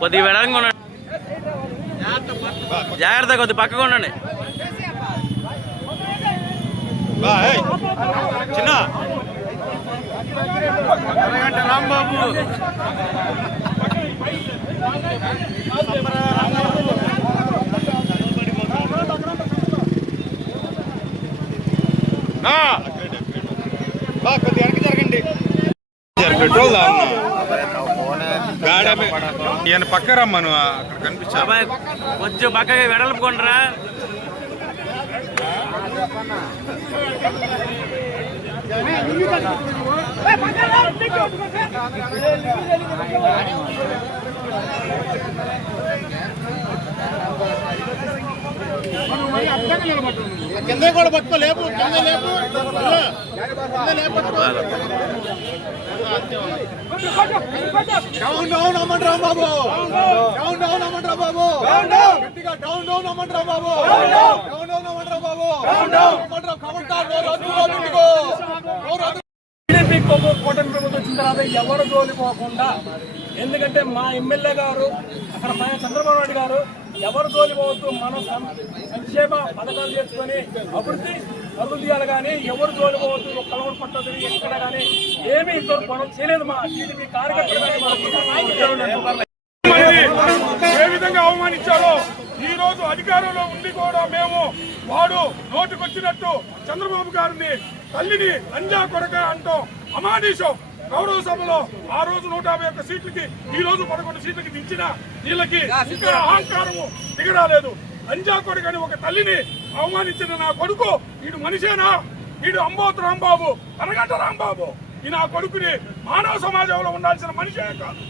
కొద్ది వెడంగా ఉండండి. జాగ్రత్త కొద్ది పక్కగా ఉండండి. చిన్న. రాంబాబు. నా. వెనక్కి జరగండి పెట్రోల్ ఈయన పక్క రమ్మను అక్కడ కనిపించా బాబాయ్ కొంచెం పక్కగా వెడల్పుకుంటారా కింద కూడా పట్టుకో లేపు కింద లేపు కింద లేపు డౌన్ డౌన్ అమ్మంటారా బాబు డౌన్ డౌన్ అమ్మంటారా బాబు గట్టిగా డౌన్ డౌన్ అమ్మంటారా బాబు డౌన్ డౌన్ అమ్మంటారా బాబు అమ్మంటారా కమంటారు నోరు వద్దు, నోరు వద్దుకో. నోరు వద్దు. టీడీపీ కొమ్ము- కూటమి ప్రభుత్వం వచ్చిన తర్వాత ఎవరు జోలిపోకుండా ఎందుకంటే మా ఎమ్మెల్యే గారు అక్కడ పైన చంద్రబాబు నాయుడు గారు ఎవరు జోలిపోవద్దు మన సంక్షేమ పథకాలు చేసుకొని అభివృద్ధి అభివృద్ధి చేయాలి కానీ ఎవరు జోలిపోవద్దు కలవరు పట్టదు ఎక్కడ కానీ ఏమీ ఇంతవరకు మనం చేయలేదు మా టీడీపీ కార్యకర్తలు ఏ విధంగా అవమానించారో ఈ రోజు అధికారంలో ఉండి కూడా మేము వాడు నోటికొచ్చినట్టు చంద్రబాబు గారిని తల్లిని అంజా కొడక అంటూ అమానీషం గౌరవ సభలో ఆ రోజు నూట యాభై ఒక్క సీట్లకి ఈ రోజు పదకొండు సీట్లకి దించిన వీళ్ళకి ఇంకా అహంకారము దిగరాలేదు. అంజా కొడకని ఒక తల్లిని అవమానించిన నా కొడుకు వీడు మనిషేనా? వీడు అంబోతు రాంబాబు అరగంట రాంబాబు. ఈ నా కొడుకుని మానవ సమాజంలో ఉండాల్సిన మనిషే కాదు.